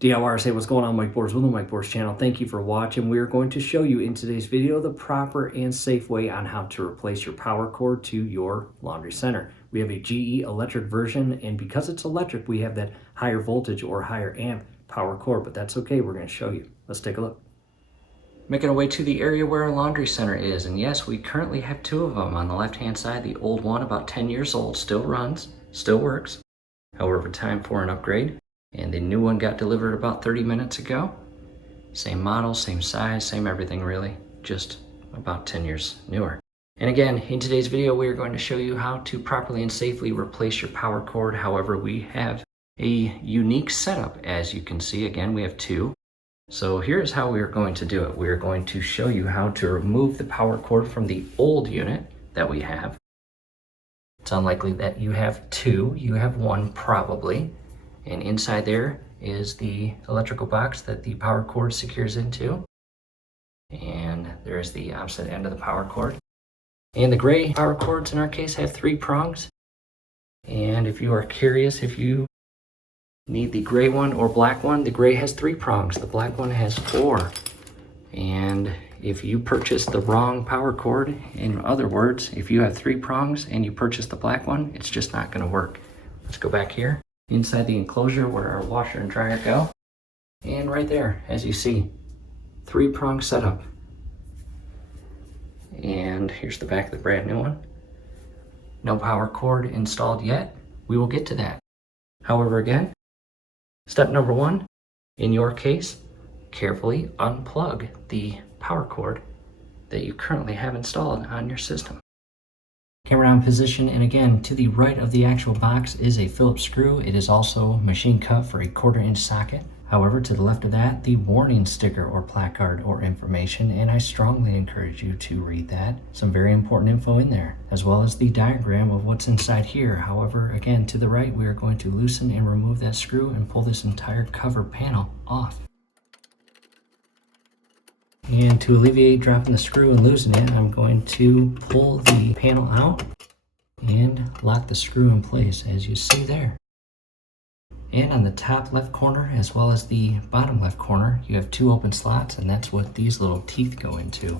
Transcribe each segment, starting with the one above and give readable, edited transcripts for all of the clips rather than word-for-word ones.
DIYers, hey, what's going on, Mike Boards with the Mike Boards channel? Thank you for watching. We are going to show you in today's video the proper and safe way on how to replace your power cord to your laundry center. We have a GE electric version, and because it's electric, we have that higher voltage or higher amp power cord, but that's okay. We're going to show you. Let's take a look. Making our way to the area where our laundry center is, and yes, we currently have two of them. On the left-hand side, the old one, about 10 years old, still runs, still works. However, time for an upgrade. And the new one got delivered about 30 minutes ago. Same model, same size, same everything really, just about 10 years newer. And again, in today's video, we are going to show you how to properly and safely replace your power cord. However, we have a unique setup. As you can see, again, we have two. So here's how we are going to do it. We are going to show you how to remove the power cord from the old unit that we have. It's unlikely that you have two, you have one probably. And inside there is the electrical box that the power cord secures into. And there's the opposite end of the power cord. And the gray power cords in our case have 3 prongs. And if you are curious if you need the gray one or black one, the gray has 3 prongs, the black one has 4. And if you purchase the wrong power cord, in other words, if you have 3 prongs and you purchase the black one, it's just not going to work. Let's go back here. Inside the enclosure where our washer and dryer go. And right there, as you see, 3-prong setup. And here's the back of the brand new one. No power cord installed yet. We will get to that. However, again, step number 1, in your case, carefully unplug the power cord that you currently have installed on your system. Camera on position, and again, to the right of the actual box is a Phillips screw. It is also machine cut for a 1/4-inch socket. However, to the left of that, the warning sticker or placard or information, and I strongly encourage you to read that. Some very important info in there, as well as the diagram of what's inside here. However, again, to the right, we are going to loosen and remove that screw and pull this entire cover panel off. And to alleviate dropping the screw and losing it, I'm going to pull the panel out and lock the screw in place, as you see there. And on the top left corner, as well as the bottom left corner, you have 2 open slots, and that's what these little teeth go into.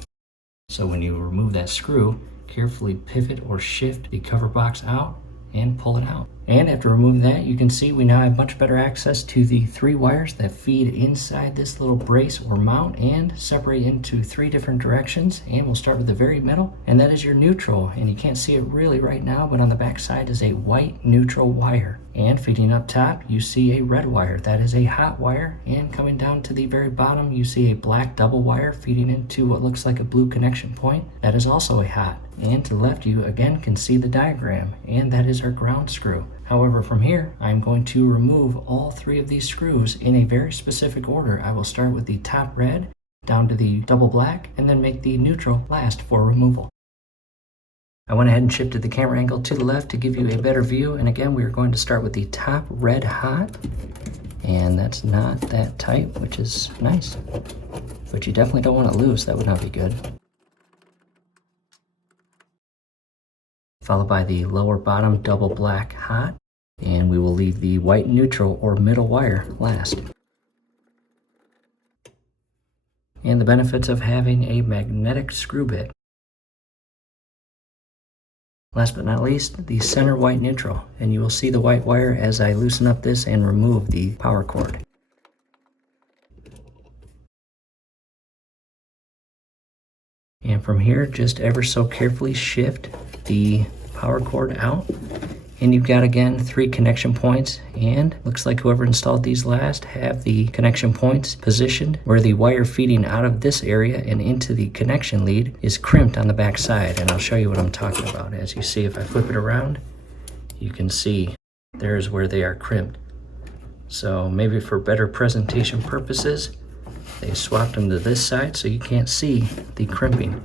So when you remove that screw, carefully pivot or shift the cover box out and pull it out. And after removing that, you can see we now have much better access to the 3 wires that feed inside this little brace or mount and separate into 3 different directions. And we'll start with the very middle, and that is your neutral. And you can't see it really right now, but on the back side is a white neutral wire. And feeding up top, you see a red wire. That is a hot wire. And coming down to the very bottom, you see a black double wire feeding into what looks like a blue connection point. That is also a hot. And to the left, you again can see the diagram, and that is our ground screw. However, from here, I'm going to remove all 3 of these screws in a very specific order. I will start with the top red, down to the double black, and then make the neutral last for removal. I went ahead and shifted the camera angle to the left to give you a better view. And again, we are going to start with the top red hot. And that's not that tight, which is nice. But you definitely don't want it loose. That would not be good. Followed by the lower bottom double black hot. And we will leave the white neutral or middle wire last. And the benefits of having a magnetic screw bit. Last but not least, the center white neutral, and you will see the white wire as I loosen up this and remove the power cord. And from here, just ever so carefully shift the power cord out. And you've got, again, 3 connection points, and looks like whoever installed these last have the connection points positioned where the wire feeding out of this area and into the connection lead is crimped on the back side. And I'll show you what I'm talking about. As you see, if I flip it around, you can see there's where they are crimped. So maybe for better presentation purposes, they swapped them to this side so you can't see the crimping.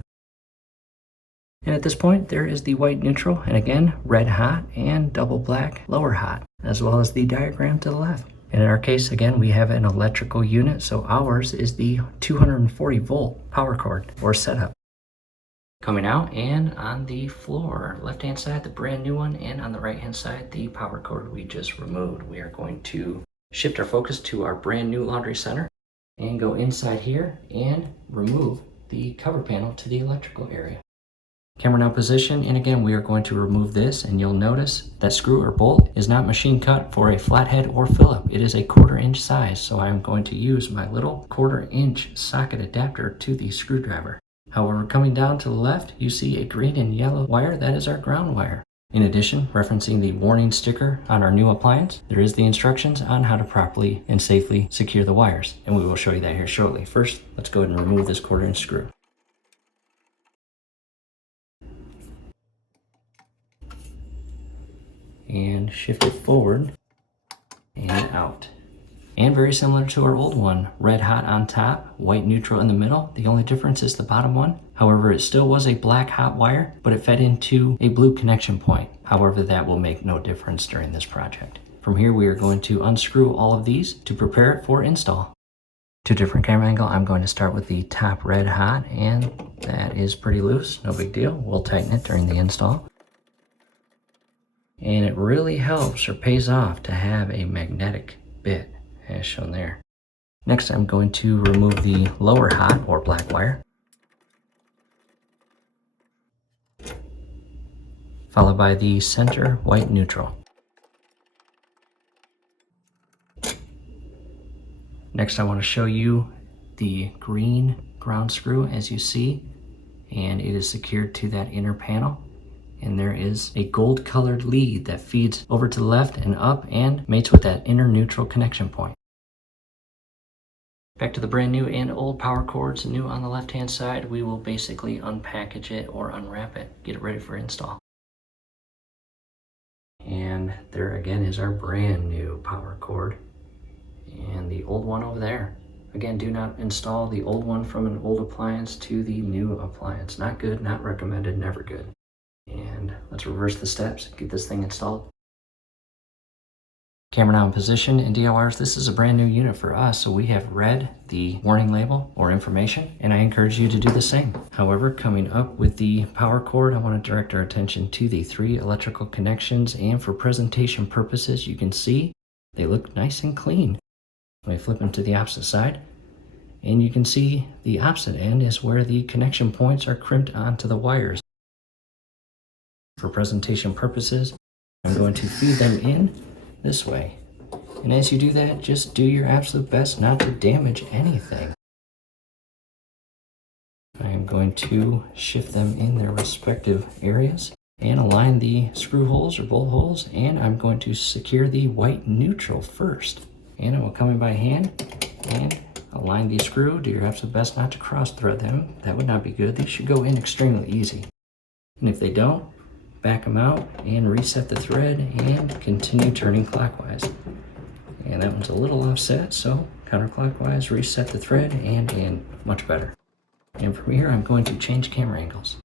And at this point, there is the white neutral, and again, red hot and double black lower hot, as well as the diagram to the left. And in our case, again, we have an electrical unit, so ours is the 240 volt power cord or setup. Coming out, and on the floor, left-hand side, the brand new one, and on the right-hand side, the power cord we just removed. We are going to shift our focus to our brand new laundry center and go inside here and remove the cover panel to the electrical area. Camera now position, and again we are going to remove this, and you'll notice that screw or bolt is not machine cut for a flathead or Phillip. It is a 1/4 inch size, so I'm going to use my little 1/4 inch socket adapter to the screwdriver. However, coming down to the left, you see a green and yellow wire. That is our ground wire. In addition, referencing the warning sticker on our new appliance, there is the instructions on how to properly and safely secure the wires, and we will show you that here shortly. First, let's go ahead and remove this 1/4 inch screw. And shift it forward and out. And very similar to our old one, red hot on top, white neutral in the middle. The only difference is the bottom one. However, it still was a black hot wire, but it fed into a blue connection point. However, that will make no difference during this project. From here, we are going to unscrew all of these to prepare it for install. To a different camera angle, I'm going to start with the top red hot, and that is pretty loose, no big deal. We'll tighten it during the install. And it really helps or pays off to have a magnetic bit as shown there. Next, I'm going to remove the lower hot or black wire, followed by the center white neutral. Next, I want to show you the green ground screw, as you see, and it is secured to that inner panel. And there is a gold colored lead that feeds over to the left and up and mates with that inner neutral connection point. Back to the brand new and old power cords. New on the left hand side, we will basically unpackage it or unwrap it, get it ready for install. And there again is our brand new power cord, and the old one over there. Again, do not install the old one from an old appliance to the new appliance. Not good, not recommended, never good. And let's reverse the steps, get this thing installed. Camera now in position, and DIYers, this is a brand new unit for us, so we have read the warning label or information, and I encourage you to do the same. However, coming up with the power cord, I want to direct our attention to the 3 electrical connections, and for presentation purposes, you can see they look nice and clean. Let me flip them to the opposite side, and you can see the opposite end is where the connection points are crimped onto the wires. For presentation purposes, I'm going to feed them in this way. And as you do that, just do your absolute best not to damage anything. I am going to shift them in their respective areas and align the screw holes or bolt holes, and I'm going to secure the white neutral first. And I will come in by hand and align the screw. Do your absolute best not to cross thread them. That would not be good. These should go in extremely easy. And if they don't, back them out and reset the thread and continue turning clockwise. And that one's a little offset, so counterclockwise, reset the thread and in, much better. And from here, I'm going to change camera angles.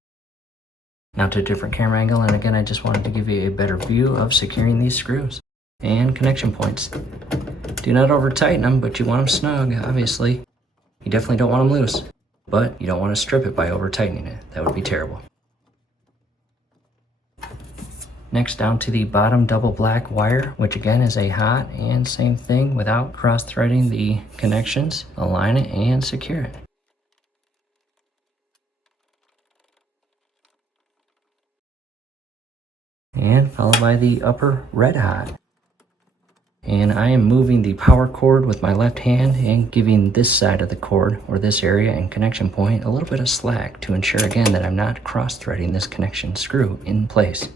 Now to a different camera angle, and again, I just wanted to give you a better view of securing these screws and connection points. Do not over tighten them, but you want them snug, obviously. You definitely don't want them loose, but you don't want to strip it by over tightening it. That would be terrible. Next, down to the bottom double black wire, which again is a hot, and same thing without cross threading the connections. Align it and secure it. And followed by the upper red hot. And I am moving the power cord with my left hand and giving this side of the cord, or this area and connection point, a little bit of slack to ensure again that I'm not cross threading this connection screw in place.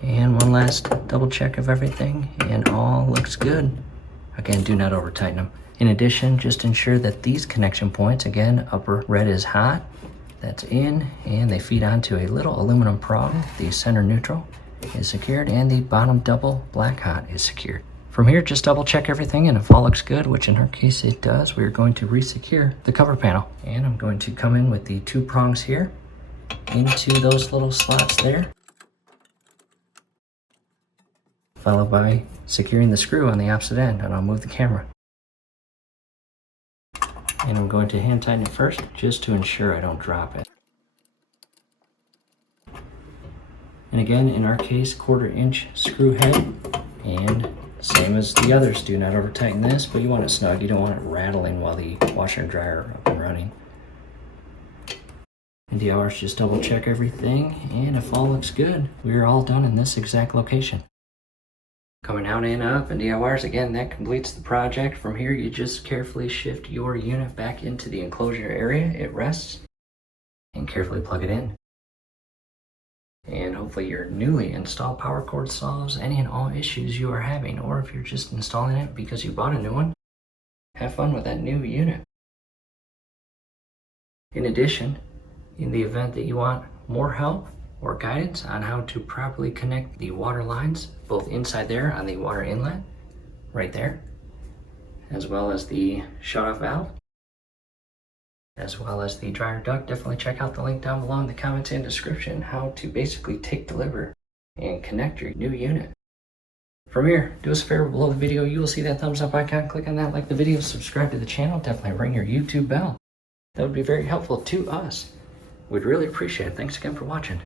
And one last double check of everything, and all looks good. Again, do not over tighten them. In addition, just ensure that these connection points, again, upper red is hot, that's in, and they feed onto a little aluminum prong. The center neutral is secured, and the bottom double black hot is secured. From here, just double check everything, and if all looks good, which in our case it does, we're going to resecure the cover panel. And I'm going to come in with the 2 prongs here into those little slots there, followed by securing the screw on the opposite end, and I'll move the camera. And I'm going to hand tighten it first, just to ensure I don't drop it. And again, in our case, 1/4 inch screw head, and same as the others, do not over tighten this, but you want it snug. You don't want it rattling while the washer and dryer are up and running. And DIYers, just double check everything, and if all looks good, we're all done in this exact location. Coming out and up, and DIYers, again, that completes the project. From here, you just carefully shift your unit back into the enclosure area it rests, and carefully plug it in. And hopefully your newly installed power cord solves any and all issues you are having, or if you're just installing it because you bought a new one, have fun with that new unit. In addition, in the event that you want more help or guidance on how to properly connect the water lines, both inside there on the water inlet, right there, as well as the shutoff valve, as well as the dryer duct, definitely check out the link down below in the comments and description how to basically take deliver and connect your new unit. From here, do us a favor below the video, you will see that thumbs up icon. Click on that, like the video, subscribe to the channel, definitely ring your YouTube bell. That would be very helpful to us. We'd really appreciate it. Thanks again for watching.